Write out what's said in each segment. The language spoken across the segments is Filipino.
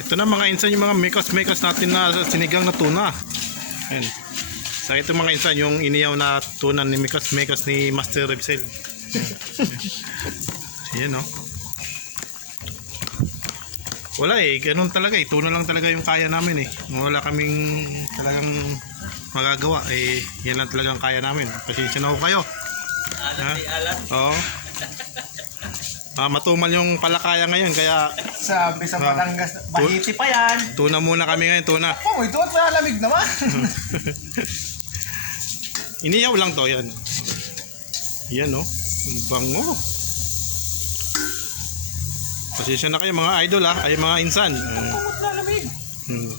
Ito na mga insan yung mga mekas-mekas natin na sinigang na tuna. Ayan. Sa ito mga insan yung iniyaw na tuna ni mekas-mekas ni Master Repsel. Ayan no. Wala eh, ganun talaga eh. Tuna lang talaga yung kaya namin eh. Wala kaming talagang magagawa eh. Yan lang talagang kaya namin. Pasensya na ho kayo. Ha? Oo. Ah, matumal yung palakaya ngayon kaya Sabi sa Ah. Batangas, bahiti pa yan. tuna muna kami ngayon, tuna. Oh, ito at malamig naman. Iniyaw lang to, yan. Yan, no? Ang bango. Pasensya na kayo mga idol, ha? Ay, mga insan. Mm. Kumot malamig. Hmm.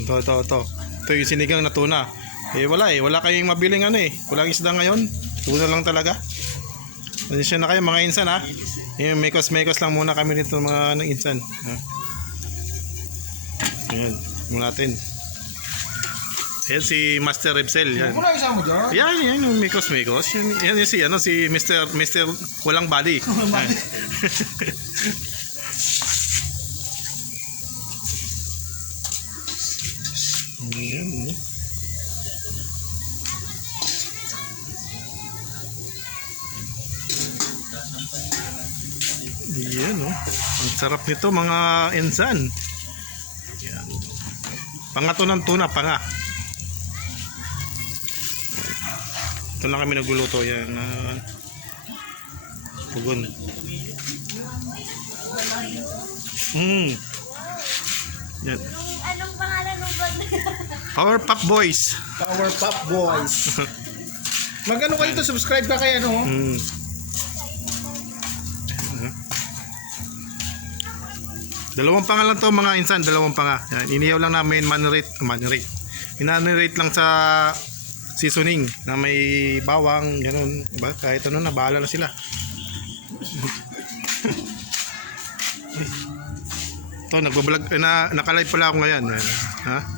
Ito, ito, ito. Ito yung sinigang na tuna. Eh, wala eh. Wala kayong mabiling ano eh. Walang isda ngayon. Tuna lang talaga. Pasensya na kayo mga insan, ha? Yung mekos-mekos lang muna kami nito mga ano, insan. Ha? Ayan. Muna natin. Ayan si Master Repsel. Yan. Kung na isama dyan. Yan, yan yung Mikos Mikos. Yan, yan yung si, ano, si Mr. Mr. Walang Bali. Walang bali. Yan, no? Ang sarap nito, mga ensan. Yan. Pangato ng tuna, panga. Ito na kami nagluluto yan. Uh, pugon. Mm. Yan. Anong pangalan ng vlog? Power Pop Boys. Power Pop Boys. Magano kayo to, subscribe ka kay ano? Mm. Dalawang panga lang to mga insan, dalawang panga. Yan, iniyaw lang namin manerate, manerate. Inanerate lang sa seasoning na may bawang, ganun. Ba, kahit ano na, bahala na sila. Ito, nagbablog, eh, na, nakalive pala ako ngayon. Ha?